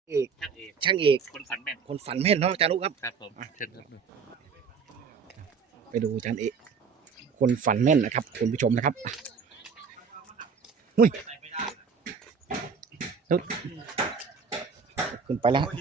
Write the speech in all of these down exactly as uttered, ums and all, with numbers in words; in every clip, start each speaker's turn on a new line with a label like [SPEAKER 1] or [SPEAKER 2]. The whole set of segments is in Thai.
[SPEAKER 1] เอก
[SPEAKER 2] ช่างเอก
[SPEAKER 1] ช่างเอก
[SPEAKER 2] คนฝันแม่น
[SPEAKER 1] คนฝันแม่นเนาะอาจารย์นุครับ
[SPEAKER 2] ครับผมเชิญครับ
[SPEAKER 1] ไปดูอาจารย์เอกคนฝันแม่นนะครับคุณผู้ชมนะครับหุ้ยขึ้นไปแล้ว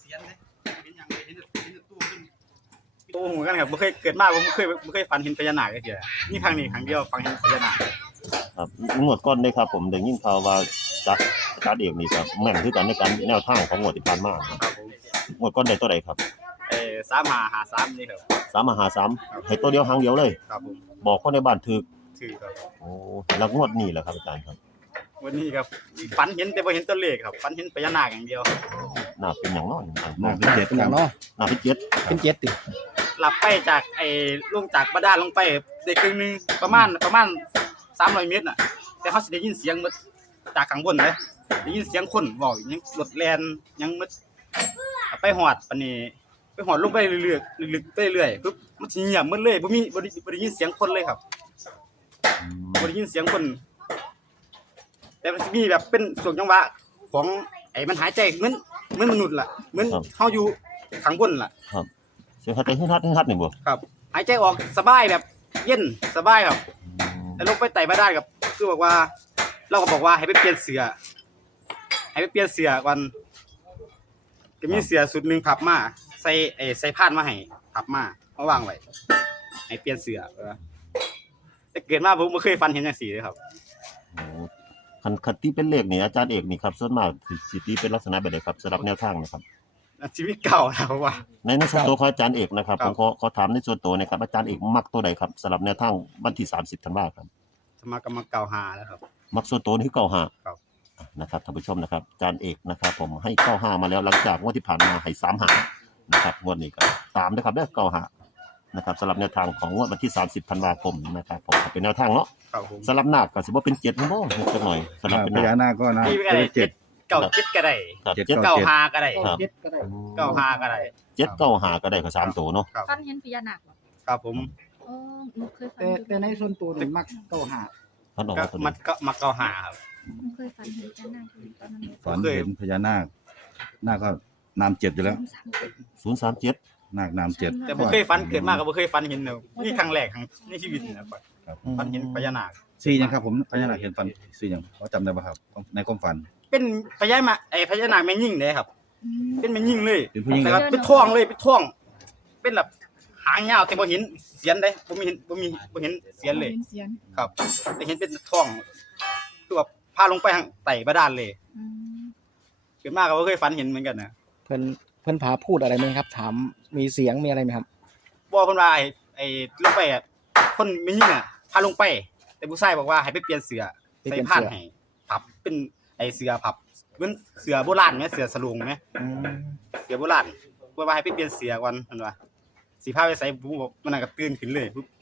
[SPEAKER 3] โอ้โหกันครับไม่เคยเกิดมาผมไม่เคยไม่เคยฝันเห็นพญานาคเลยเดียวนี่ครั้งนี้ครั้งเดียวฝันเห็นพญานาค
[SPEAKER 4] ครับงวดก้อนเลยครับผมได้ยินข่าวว่าจัดจัดเอกนี่ครับแม่นคือกันในการแนวทางของงวดที่ผ่านมาครับ
[SPEAKER 3] ผม
[SPEAKER 4] งวดก้อนได้ตัวใดครับ
[SPEAKER 3] เออสามหาหาสามนี่ครับ
[SPEAKER 4] สามมาหาสามให้ตัวเดียวหางเดียวเลย
[SPEAKER 3] ครับผม
[SPEAKER 4] บอกคนในบ้านถึก
[SPEAKER 3] ถือครับ
[SPEAKER 4] โอ้แล้วงวดนี้แหละครับอาจารย์ครับ
[SPEAKER 3] วันนี้ครับฝันเห็นแต่ไม่เห็นตัวเลขครับฝันเห็นพญานาคอย่างเดียว
[SPEAKER 4] น่าเป็นอย่างน้อย
[SPEAKER 1] น่าเป็นเจ็ดเป็นอย่างเนาะ
[SPEAKER 4] น่าเป็นเจ็ด
[SPEAKER 1] เป็นเจ็ดติ
[SPEAKER 3] หลับไปจากไอ้ลงจากบาดาลลงไปได้ครึ่งนึงประมาณประมาณสามร้อยเมตรน่ะแต่เขาสิได้ยินเสียงมันจากข้างบนเลยได้ยินเสียงคนบอกยังรถแลนยังมันไปหอดปานนี้ไปหอดลงไปเรื่อยๆลึกๆไปเรื่อยๆปุ๊บมันสิเงียบหมดเลยบ่มีบ่ได้บ่ได้ยินเสียงคนเลยครับบ่ได้ยินเสียงคนแต่มันสิมีแบบเป็นช่วงจังหวะของไอ้มันหายใจเหมือนเหมือนมนุษย์ล่ะเหมือนเฮาอยู่ข้างบนล่ะ
[SPEAKER 4] ครับเสียงฮัดฮึดฮึดนี่บ่
[SPEAKER 3] ครับหายใจออกสบายแบบเย็นสบายครับแล้วลงไปไต่บาดาลกับคือบอกว่าเราก็บอกว่าให้ไปเปลี่ยนเสื้อให้ไปเปลี่ยนเสื้อก่อนก็มีเสื้อสุดนึงพับมาใส่ไอ้ใส่ผ้ามาให้พับมามาวางไว้ให้เปลี่ยนเสื้อแต่เกิดมาผมบ่เคยฝันเห็นจังซี่เลยครับ
[SPEAKER 4] โอ้คันคันที่เป็นเลขนี่อาจารย์เอกนี่ครับส่วนมากสิสิตีเป็นลักษณะแบบใดครับสำหรับแนวทางนะครับ
[SPEAKER 3] ชีวิตเก่านะเพราะว่า
[SPEAKER 4] ในในส่วนตัวของอาจารย์เอกนะครับผมขอขอถามในส่วนตัวนะครับอาจารย์เอกมักตัวใดครับสำหรับแนวทางวันที่สามสิบธันวาคมครับ
[SPEAKER 3] สมากำลังเก่าหาแล้วครับ
[SPEAKER 4] มักส่วนตัวนี่คือเก้าห้า
[SPEAKER 3] ครับ
[SPEAKER 4] นะครับท่านผู้ชมนะครับอาจารย์เอกนะครับผมให้เก้าห้ามาแล้วหลังจากงวดที่ผ่านมาให้สามห้านะครับงวดนี้ก็ตามนะครับได้เก้าห้านะครับสำหรับแนวทางของงวดวันที่สามสิบธันวาคมนะครับผมเป็นแนวทางเนาะสำหรับนาคก็สิบ่เป็นเจ็ดมั้งบ่จักหน่อยสำหรับเป็น
[SPEAKER 5] พญานาคก็น่า
[SPEAKER 3] เป็นเจ็ดเก้าเจ็ดก็ได้
[SPEAKER 4] เจ็ด
[SPEAKER 3] เก้าห้าก็ได้
[SPEAKER 1] เจ็ดก็ได้
[SPEAKER 3] เก้าห้าก็ได้
[SPEAKER 4] เจ็ดเก้าห้าก็ได้ก็สามตัวเนาะ
[SPEAKER 6] ฝันเห็นพญานาคบ่
[SPEAKER 3] ครับผม
[SPEAKER 6] โอ้หนูเคยฝัน
[SPEAKER 1] แต่แต่ในส่วนตัวนี่มักเก้าห้า
[SPEAKER 4] ฝันออก
[SPEAKER 3] ก็
[SPEAKER 4] ว่าตัว
[SPEAKER 3] มันก็มักเก้าห้าครับ
[SPEAKER 6] หนูเคยฝันเห็นพญานาคตอนนั้น
[SPEAKER 5] ฝันเห็นพญานาคนาคก็นามเจ็ดอยู่แล้ว
[SPEAKER 4] ศูนย์สามเจ็ด
[SPEAKER 5] นาคนามเจ็ด
[SPEAKER 3] แต่บ่เคยฝันเกิดมาก็บ่เคยฝันเห็นเลยนี่ครั้งแรกครั้งในชีวิตนี่นะครับฝันเห็นพญานาค
[SPEAKER 5] สี่ยังครับผมพญานาคเห็นฝันสี่ยังเขาจำได้ป่ะครับในความฝัน
[SPEAKER 3] เป็นพญานาคไอ้พญานาคแม่ยิ่งเลยครับเป็นแม่ยิ่งเลย
[SPEAKER 5] เป็นผู้หญิง
[SPEAKER 3] แต่เป็นท่องเลยเป็นท่องเป็นแบบหางยาวแต่บ่เห็นเสียนเลยบ่มีเห็นบ่มีบ่เห็นเสียนเลยครับแต่เห็นเป็นท่องคือแบบพาลงไปทางไต่บาดาลเลยเกิดมาก็บ่เคยฝันเห็นเหมือนกันนะ
[SPEAKER 1] เพิ่นเพิ่นพาพูดอะไรไหมครับถามมีเสียงมีอะไรไหมครับ
[SPEAKER 3] บอกเพิ่นว่าไอ้ไอ้ลงไปอ่ะคนแม่ยิ่งอ่ะพาลงไปแต่ผู้ชายบอกว่าให้ไปเปลี่ยนเสื้อใส่ผ้าให้พับเป็นไอ้เสื้อพับเหมือนเสื้อโบราณมั้ยเสื้อสลุงมั้ยเสื้อโบราณบอกว่าให้ไปเปลี่ยนเสื้อก่อนเพิ่นว่าสิพาไปใส่ปุ๊บมันน่ะก็ตื่นขึ้นเลยปุ๊บ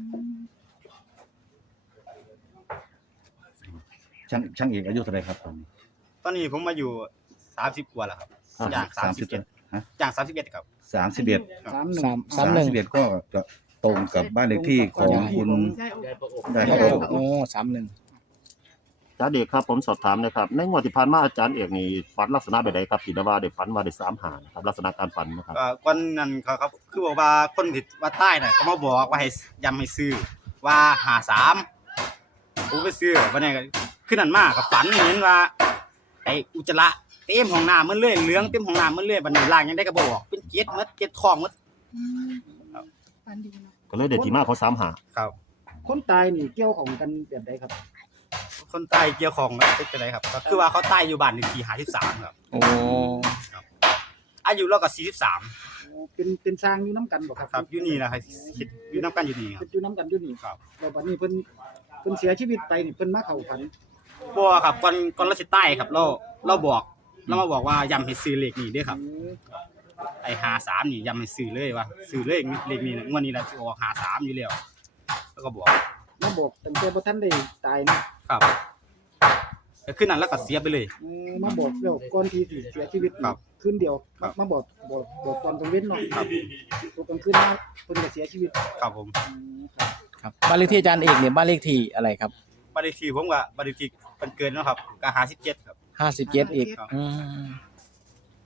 [SPEAKER 5] ช่างช่างเอกอายุเท่าไหร่ครับตอนนี้
[SPEAKER 3] ตอนนี้ผมมาอยู่สามสิบกว่าแล้วครับอย่างสามสิบเจ็ดฮะอย่างสามสิบเอ็ดครับ
[SPEAKER 5] สามสิบเอ็ด
[SPEAKER 1] สามหนึ่ง สามสิบเอ็ด
[SPEAKER 5] ก็ตรงกับบ้านเลขที่ของคุณ
[SPEAKER 1] ได้ครับโอ้สามสิบเอ็ด
[SPEAKER 4] อาจารย์เอกครับผมสอบถามนะครับในงวดที่ผ่านมาอาจารย์เอกนี่ฝันลักษณะแบบใดครับที่ว่าได้ฝันว่าได้สามห้านะครับลักษณะการฝันนะครับ
[SPEAKER 3] เอ่อก่อนนั้นเขาครับคือบอกว่าคนที่ว่าใต้น่ะเขามาบอกว่าให้ย้ำให้ซื้อว่าห้าสามผมไปซื้อวันนี้ก็ขึ้นนั่นมาก็ฝันเห็นว่าไอ้อุจจาระเต็มห้องน้ำมันเลยเหลืองเต็มห้องน้ำมันเลยบัดนี้ล้างยังได้ก็บ่ออกเป็นเจ็ดหมดเจ็ดท้องหมด
[SPEAKER 6] ครับฝันดีเนาะ
[SPEAKER 4] ก็เลยได้ที่มาเขาสามห้า
[SPEAKER 3] ครับ
[SPEAKER 1] คนตายนี่เกี่ยวของกันแบบใดครับ
[SPEAKER 3] คนตายเกี่ยวของเป็นจังได๋ครับก็คือว่าเขาตายอยู่บ้านเลขที่ห้าสิบสามครับ
[SPEAKER 1] โอ้
[SPEAKER 3] ครับอายุเราก็สี่สิบสาม
[SPEAKER 1] เป็นเป็นสร้างอยู่นำกันบ่ครับ
[SPEAKER 3] ครับอยู่นี่ล่ะครับคิดอยู่นำกันอยู่นี่ครับ
[SPEAKER 1] อยู่นำกันอยู่นี่
[SPEAKER 3] ครับ
[SPEAKER 1] แล้วบัดนี้เพิ่นเพิ่นเสียชีวิตไปนี่เพิ่นมาเข้าฝัน
[SPEAKER 3] บ่ครับก่อนก่อนเราสิตายครับเราเราบอกเรามาบอกว่าย้ำให้ซื้อเลขนี้เด้อครับไอ้ห้าสามนี่ย้ำให้ซื้อเลยว่าซื้อเลขเลขนี้งวดนี้ล่ะสิออกห้าสามอยู่แล้วแล้วก็บอก
[SPEAKER 1] มาบอกตั้งแต่บ่ทันได้ตายนะครับ
[SPEAKER 3] ก็คืนนั้นแล้วก็เสียไปเลย
[SPEAKER 1] มาบอกแล้วก่อนที่สิเสียชีวิต
[SPEAKER 3] ครับ
[SPEAKER 1] คืนเดียวมาบอกบอกบอกตอนกลางวันเนาะ
[SPEAKER 3] ครับ
[SPEAKER 1] ตอนกลางคืนมาเพิ่นก็เสียชีวิต
[SPEAKER 3] ครับผม
[SPEAKER 1] ครับบ้านเลขที่อาจารย์เอกเนี่ยบ้านเลขที่อะไรครับ
[SPEAKER 3] บ้านเลขที่ผมก็บ้านเลขที่เพิ่นเกินเนาะครับก็ห้าสิบเจ็ดครับ
[SPEAKER 1] ห้าสิบเจ็ดอีกอืม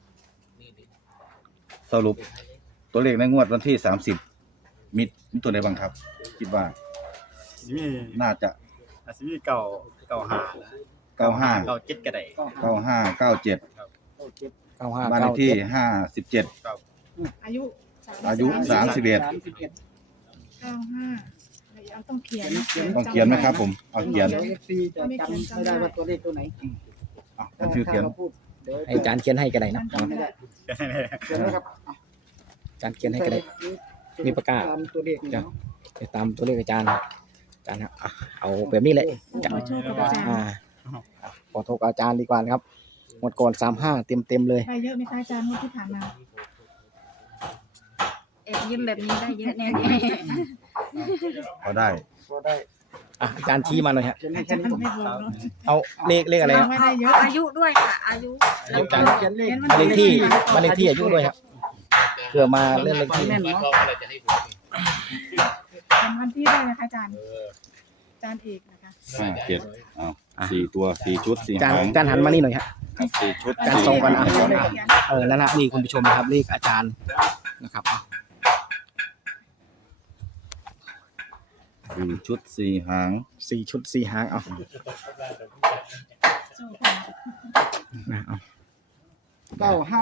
[SPEAKER 5] สรุปตัวเลขในงวดวันที่สามสิบมีมีตัวไหนบ้างครับ คิดว่า
[SPEAKER 3] สิมี
[SPEAKER 5] น่าจะ
[SPEAKER 3] อาจสิมีเก่าเก่าหา
[SPEAKER 5] เก้าห้า
[SPEAKER 3] เก่าเจ็ดก็ได้
[SPEAKER 5] เก้าห้าเก้าเจ็ด
[SPEAKER 1] เก้าห้า
[SPEAKER 5] บ้านเล
[SPEAKER 1] เก้า
[SPEAKER 5] ขที่
[SPEAKER 1] เจ็ด
[SPEAKER 5] ห้าสิบเจ็ด
[SPEAKER 6] อายุ
[SPEAKER 5] อายุสามสิบเอ็ด
[SPEAKER 6] เก้าห้าเอาต้องเขียน
[SPEAKER 5] ต้องเขียนไหมครับผมเอาเขียน
[SPEAKER 2] เดี๋ยว เอฟ ซี จะจำไม่ได้ว่าตัวเลขตัวไหน
[SPEAKER 5] อ่ะเป็นชื่อเขียน
[SPEAKER 2] ถ้าราพูดเดี๋ยว
[SPEAKER 1] ให้อาจารย์เขียนให้ก็ได้นะ
[SPEAKER 2] จำไม่ได้เขียนนะครับอ่ะ
[SPEAKER 1] อาจารย์เขียนให้ก็ได้ มีปากกา
[SPEAKER 2] ตามตัวเลขนี่เนาะ
[SPEAKER 1] ไปตามตัวเลขอาจารย์อาจารย์ครับอ่ะเอาแบบนี้เลยจะ
[SPEAKER 6] ขอโชคกับอาจารย์
[SPEAKER 1] อ่าอ่ะขอโทษอาจารย์ดีกว่านะครับหมดก่อนสามห้าเต็มเต็มๆเลย
[SPEAKER 6] ได้เยอะไหมคะอาจารย์งวดที่ผ่านมาเอ็ดยิ้มแบบนี้ได้เยอะแน่
[SPEAKER 5] เขาได้
[SPEAKER 2] ก็ได้
[SPEAKER 1] อ่ะอาจารย์ชี้มาหน่อยฮะ
[SPEAKER 2] เขียน
[SPEAKER 6] ๆ
[SPEAKER 2] ให้
[SPEAKER 6] อา
[SPEAKER 2] แค่
[SPEAKER 6] จารย์
[SPEAKER 2] นี้ก่อน
[SPEAKER 6] ไม่บอกเนาะ
[SPEAKER 1] เอาเลขเลขอะไรครับ
[SPEAKER 6] ไม่ได้เยอะอายุด้วยค่ะ อายุ
[SPEAKER 1] อายุอาจารย์
[SPEAKER 2] เขียนเลข
[SPEAKER 1] บ้านเลขที่บ้านเลขที่อายุด้วยครับเพื่อมาเรื่องเลข
[SPEAKER 2] ฟัง
[SPEAKER 1] ที่
[SPEAKER 2] แม่นเนาะ
[SPEAKER 6] เป็นวันที่ด้วยนะคะอาจารย์อาจารย์เอกนะคะ
[SPEAKER 5] ห้าเจ็ดอ้าวสี่ตัวสี่ชุดสี่
[SPEAKER 1] อาจารย์
[SPEAKER 5] หาง
[SPEAKER 1] อาจารย์หันมานี่หน่อยฮะ
[SPEAKER 5] ครับสี่ชุด
[SPEAKER 1] อาจารย์ส่งก่อนอ่ะ
[SPEAKER 6] เขียน
[SPEAKER 1] เออนั่นนะนี่คุณผู้ชมนะครับเลขอาจารย์นะครับอ่ะ
[SPEAKER 5] สี่ชุดสี่หาง
[SPEAKER 1] สี่ชุดสี่หางเอานะเอา
[SPEAKER 2] เก้าห้า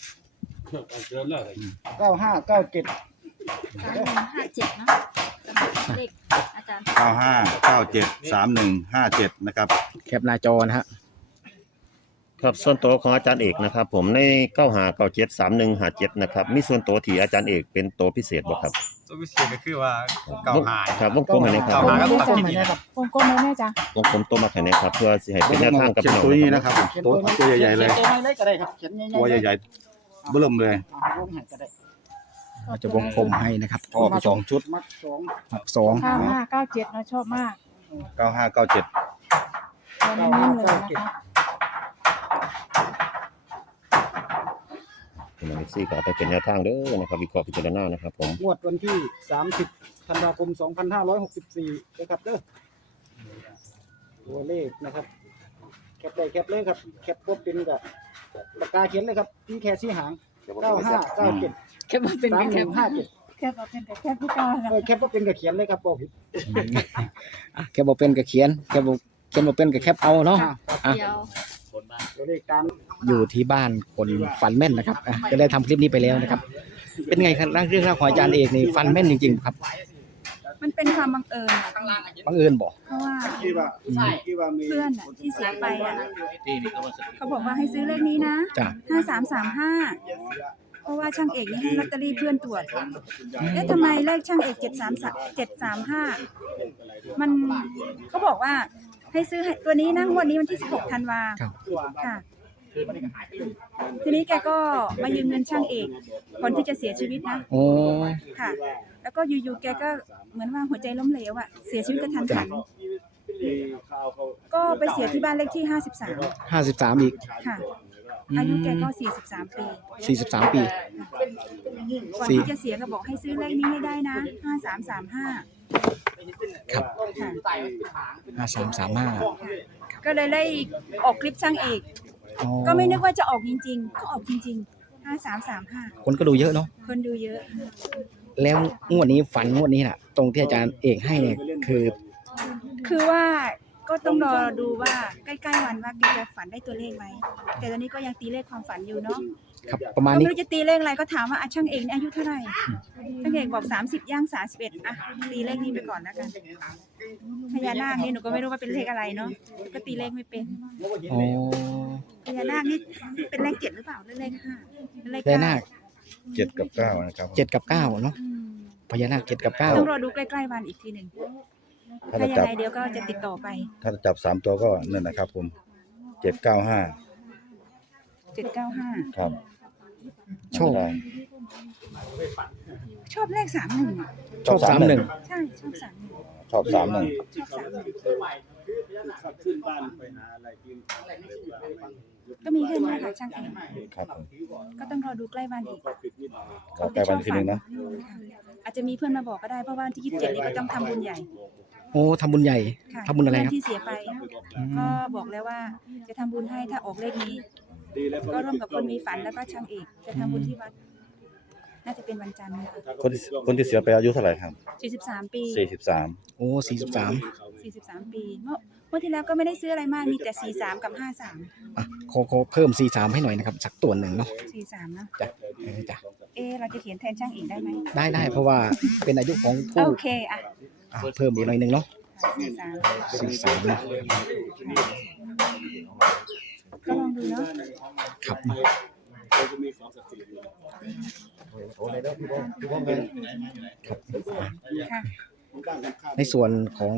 [SPEAKER 2] เก้าห้าเก้าเจ็ด
[SPEAKER 6] สามหนึ่งห้าเจ็ดเนาะเลขอาจารย์
[SPEAKER 5] เก้าห้าเก้าเจ็ดสามหนึ่งห้าเจ็ดนะครับ
[SPEAKER 1] แคปหน้าจอนะฮะ
[SPEAKER 4] ครับส่วนตัวของอาจารย์เอกนะครับผมในเก้าห้าเก้าเจ็ดสามหนึ่งห้าเจ็ดนะครับมีส่วนตัวที่อาจารย์เอกเป็นตัวพิเศษบ่ครับ
[SPEAKER 3] ตัวพิเศษก็คือว่าเก่าหา
[SPEAKER 4] ครับวงกลมให้หนะครับ
[SPEAKER 3] เก่าหาก็ตัดกินนี่
[SPEAKER 6] วงกลมเลยแม่จ้ะ
[SPEAKER 4] วงกลมตัวมาให้หนะครับเพื่อสิให้เป็นแนวทางกับ
[SPEAKER 5] เขีย
[SPEAKER 4] พี่
[SPEAKER 5] น
[SPEAKER 4] น้อง
[SPEAKER 5] ตัวนี้
[SPEAKER 4] นะ
[SPEAKER 5] นะ
[SPEAKER 4] ค
[SPEAKER 5] ครับ รับผมตัวตัวใหญ่ๆเลย
[SPEAKER 2] เขียนตัวไหนก็ได้ครับเขียนใหญ่ๆ
[SPEAKER 5] ตัวใหญ่ๆเบิ่มเลย
[SPEAKER 2] อ่ะวงให้ก็ได้
[SPEAKER 1] เราจะวงกลมให้นะครับ
[SPEAKER 5] ออกสองชุด
[SPEAKER 2] มัดสอง
[SPEAKER 1] หกสอง
[SPEAKER 6] เก้าห้าเก้าเจ็ดเราชอบมาก
[SPEAKER 5] เก้าห้าเก้าเจ็ด
[SPEAKER 6] ตัวนี้นเลยนะคะ
[SPEAKER 4] พี่น้องซี่ก็เอาไปเป็นแนวทางเด้อนะครับวิเคราะห์พิจารณานะครับผม
[SPEAKER 2] งวดวันที่สามสิบธันวาคมสองพันห้าร้อยหกสิบสี่นะครับเด้อตัวเลขนะครับแคปได้แคปเลยครับแคปปุ๊บเป็นกับปากกาเขียนเลยครับที่แค่สี่หางเก้าห้าเก้าเจ็ด
[SPEAKER 6] แคปมาเป็น
[SPEAKER 2] สามห
[SPEAKER 6] แค
[SPEAKER 2] นึ่
[SPEAKER 6] ป
[SPEAKER 2] งห้าเจ็ด
[SPEAKER 6] แคปมาเป็นแคปผู้กอง
[SPEAKER 2] เออแคปว่าเป็นกับเขียนเลยครับบอกผิด
[SPEAKER 1] อ่ะแคปบอกเป็นกับเขียนแคปบอกเขียนบอกเป็นกับแคปเอาเนาะ
[SPEAKER 2] อ่ะ
[SPEAKER 6] เดียว
[SPEAKER 2] ตัวเลขตาม
[SPEAKER 1] อยู่ที่บ้านคนฟันแม่นนะครับอ่ะก็ได้ทำคลิปนี้ไปแล้วนะครับ เป็นไงครับเรื่องราวของอาจารย์เอกนี่ฟันแม่นจริงๆครับ
[SPEAKER 6] มันเป็นความบังเอิญอะ
[SPEAKER 1] บังเอิญบอก
[SPEAKER 6] เพราะว่า
[SPEAKER 2] ที่ว่าที่ว่ามี
[SPEAKER 6] เพื่อนอะที่เสียไปอะเขาบอกว่าให้ซื้อเลขนี้นะ
[SPEAKER 1] จ้ะ
[SPEAKER 6] ห้าสามสามห้าเพราะว่าช่างเอกนี่ให้ลอตเตอรี่เพื่อนตรวจเอ๊ะทำไมเลขช่างเอกเจ็ดสามเจ็ดสามห้ามันเขาบอกว่าให้ซื้อให้ตัวนี้นะงวันนี้วันที่สิบหกธันวา
[SPEAKER 1] ครับ
[SPEAKER 6] ค่ะ ทีนี้แกก็มายืมเงินช่างเอกก่อนที่จะเสียชีวิตนะ
[SPEAKER 1] โอ้
[SPEAKER 6] ค่ะ แล้วก็อยู่ๆแกก็เหมือนว่าหัวใจล้มเหลวอะเสียชีวิตกระทันหันก็ไปเสียที่บ้านเลขที่ห้าสิบสาม
[SPEAKER 1] ห้าสิบสามอีก
[SPEAKER 6] ค่ะ อายุแกก็สี่สิบสามปี
[SPEAKER 1] สี่สิบสามปี
[SPEAKER 6] ก่อนที่จะเสียก็บอกให้ซื้อเลขนี้ให้ได้นะห้าสามสามห้า
[SPEAKER 1] ครับ
[SPEAKER 6] ค่ะ
[SPEAKER 1] ห้าสามสามห้า
[SPEAKER 6] ก็เลยได้ออกคลิปช่างเอก ก็ไม่นึกว่าจะออกจริงๆ ก็ออกจริงๆห้าสามสามห้า
[SPEAKER 1] คนก็ดูเยอะเนาะ
[SPEAKER 6] คนดูเยอะ
[SPEAKER 1] แล้วงวดนี้ฝันงวดนี้น่ะ ตรงที่อาจารย์เอกให้เนี่ยคือ
[SPEAKER 6] คือว่าก็ต้องรอดูว่าใกล้ๆวันว่าแกจะฝันได้ตัวเลขไหม แต่ตอนนี้ก็ยังตีเลขความฝันอยู่เนาะ
[SPEAKER 1] ครับประมาณ
[SPEAKER 6] ก็
[SPEAKER 1] นี้
[SPEAKER 6] ไม่รู้จะตีเลขอะไรก็ถามว่าอ่ะช่างเอกเนี่ยอายุเท่าไหร่ช่างเอกบอกสามสิบย่างสามสิบเอ็ดอ่ะตีเลขนี้ไปก่อนแล้วกันพญานาคนี่หนูก็ไม่รู้ว่าเป็นเลขอะไรเนาะก็ตีเลขไม่เป็น
[SPEAKER 1] อ๋อ
[SPEAKER 6] พญานาคนี่เป็นเลขเจ็ดหรือเปล่าหรือเลขห้าเลข
[SPEAKER 1] พญานาค
[SPEAKER 5] เจ็ดกับเก้านะครับ
[SPEAKER 1] เจ็ดกับเก้าเนาะ
[SPEAKER 6] อืม
[SPEAKER 1] พญานาคเจ็ดกับเก้า
[SPEAKER 6] ต้องรอดูใกล้ๆวันอีกทีหนึ่ง
[SPEAKER 5] ถ้า
[SPEAKER 6] ถ้า
[SPEAKER 5] จะ
[SPEAKER 6] ยัง
[SPEAKER 5] จับ
[SPEAKER 6] ไงเดี๋ยวก็จะติดต่อไป
[SPEAKER 5] ถ้าจะจับสามตัวก็นั่นนะครับผมเจ็ดเก้าห้า
[SPEAKER 6] เจ็ดเก้าห้า
[SPEAKER 5] ครับ
[SPEAKER 1] โชค
[SPEAKER 5] ได้
[SPEAKER 6] ชอบเลขสามหนึ่งอ่ะ
[SPEAKER 1] ชอบสามหนึ่ง
[SPEAKER 6] ใช่ชอบสามหนึ่ง
[SPEAKER 5] ชอบสามหนึ่ง
[SPEAKER 6] ชอบสามหนึ่งก็มีแค่นี้ค่ะช่างเอง
[SPEAKER 5] ครับผม
[SPEAKER 6] ก็ต้องรอดูใกล้วันอีก
[SPEAKER 5] ขอใกล้วันทีนึงนะ
[SPEAKER 6] ค่ะอาจจะมีเพื่อนมาบอกก็ได้เพราะว่าวันที่ยี่สิบเจ็ดนี้ก็ต้องทำบุญใหญ่
[SPEAKER 1] โอ้ทำบุญใหญ่
[SPEAKER 6] ค่ะ
[SPEAKER 1] ทำบุญอะไรครับ
[SPEAKER 6] เพื่อนที่เสียไป ก็บอกแล้วว่าจะทำบุญให้ถ้าออกเลขนี้ ก็ร่วมกับคนมีฝันแล้วก็ช่างเอกจะทำบุญที่วัดน่าจะเป็นวันจันทร์ค่ะ
[SPEAKER 5] คนที่คนที่เสียไปอายุเท่าไหร่ครับ
[SPEAKER 6] สี่สิบสามปี
[SPEAKER 5] สี่สิบสาม
[SPEAKER 1] โอ้สี่สิบสาม
[SPEAKER 6] สี่สิบสามปีเมื่อเมื่อที่แล้วก็ไม่ได้ซื้ออะไรมากมีแต่สี่สามกับห้าสาม
[SPEAKER 1] อ่ะขอขอเพิ่มสี่สามให้หน่อยนะครับสักตัวหนึ่งเนาะ
[SPEAKER 6] สี่สามเนาะ
[SPEAKER 1] จ้ะเออจ้ะ
[SPEAKER 6] เอะเราจะเขียนแทนช่างเอกได้ไหม
[SPEAKER 1] ได้ได้เพราะว่าเป็นอายุของผู้
[SPEAKER 6] โอเคอ่ะ
[SPEAKER 1] อ่ะเพิ่มอีกหน่อยหนึ่งเนาะ
[SPEAKER 6] สี่สาม
[SPEAKER 1] สี่สามนะ
[SPEAKER 6] ก็ลองดูเนาะ
[SPEAKER 1] ครับ
[SPEAKER 6] ค่ะ
[SPEAKER 1] ในส่วนของ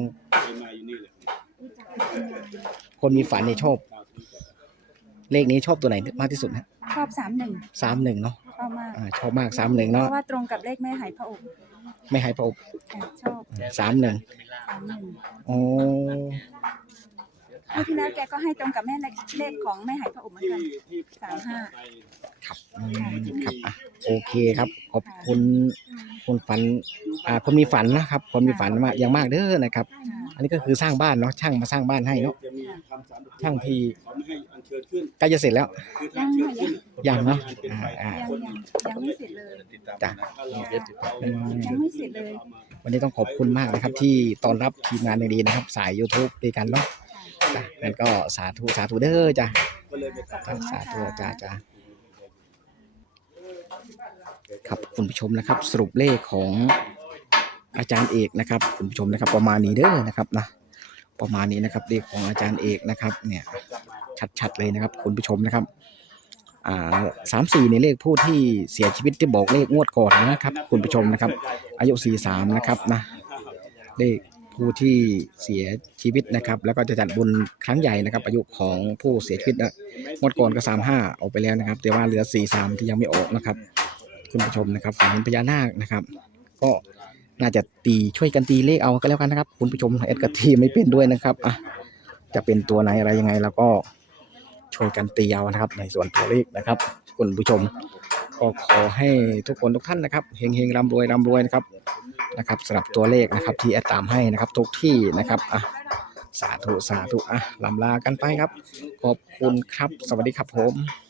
[SPEAKER 1] คนมีฝันนี่ชอบ เลขนี้ชอบตัวไหนมากที่สุดฮะ
[SPEAKER 6] ชอบสามหนึ่ง
[SPEAKER 1] สามหนึ่งเนาะ
[SPEAKER 6] ชอบมาก
[SPEAKER 1] อ่าชอบมากสามหนึ่ง
[SPEAKER 6] เพ
[SPEAKER 1] เนาะ
[SPEAKER 6] ราะว่าตรงกับเลขแม่หายพระอบ
[SPEAKER 1] ไม่หายพระอบ
[SPEAKER 6] ค่ะชอบ
[SPEAKER 1] สามหนึ่ง
[SPEAKER 6] สามหนึ่ง
[SPEAKER 1] โอ้
[SPEAKER 6] เมื่อที่แล้วแกก็ให้ตรงกับแม่เลขของแม่หายพระอบเหมือนกันสามห้า
[SPEAKER 1] ครับอืมครับอ่ะโอเคครับ ขอบคุณคนฝันอ่าคนมีฝันนะครับ คนมีฝันมาอย่างมากเด้อนะครับ อันนี้ก็คือสร้างบ้านเนาะช่างมาสร้างบ้านให้เนาะช่างที่ใกล้จะเสร็จแล้ว
[SPEAKER 6] ยังค่ะยัง
[SPEAKER 1] ยังเนาะอ่าอ่า
[SPEAKER 6] ยังยังยังไม่เสร็จเลย
[SPEAKER 1] จ้ะอืม
[SPEAKER 6] ยังไม่เสร็จเลย
[SPEAKER 1] วันนี้ต้องขอบคุณมากนะครับ ที่ต้อนรับทีมงานดีๆนะครับ สาย YouTube ด้วยกันเนาะจ้ะงั้นก็สาธุสาธุเด้อจ้ะจ้ะสาธุจ้ะจ้ะครับคุณผู้ชมนะครับ สรุปเลขของอาจารย์เอกนะครับคุณผู้ชมนะครับ ประมาณนี้เด้อนะครับนะประมาณนี้นะครับเลขของอาจารย์เอกนะครับ เนี่ยชัดๆเลยนะครับ คุณผู้ชมนะครับ อ่าสามสี่ในเลขผู้ที่เสียชีวิตที่บอกเลขงวดก่อนนะครับ คุณผู้ชมนะครับ อายุสี่สามนะครับนะเลขผู้ที่เสียชีวิตนะครับ แล้วก็จะจัดบุญครั้งใหญ่นะครับ อายุของผู้เสียชีวิตนะงวดก่อนก็สามห้าออกไปแล้วนะครับ แต่ว่าเหลือสี่สามที่ยังไม่ออกนะครับ คุณผู้ชมนะครับฝันเห็นพญานาคนะครับ ก็น่าจะตีช่วยกันตีเลขเอาก็แล้วกันนะครับ คุณผู้ชมเอ็ดกตีไม่เป็นด้วยนะครับอ่ะจะเป็นตัวไหนอะไรยังไงแล้วก็ช่วยกันตีเอานะครับ ในส่วนตัวเลขนะครับ คุณผู้ชม ก็ขอให้ทุกคนทุกท่านนะครับเฮงเฮงร่ำรวยร่ำรวยนะครับนะครับสำหรับตัวเลขนะครับที่แอดตามให้นะครับทุกที่นะครับอ่ะสาธุสาธุอ่ะลำลากันไปครับ ขอบคุณครับสวัสดีครับผม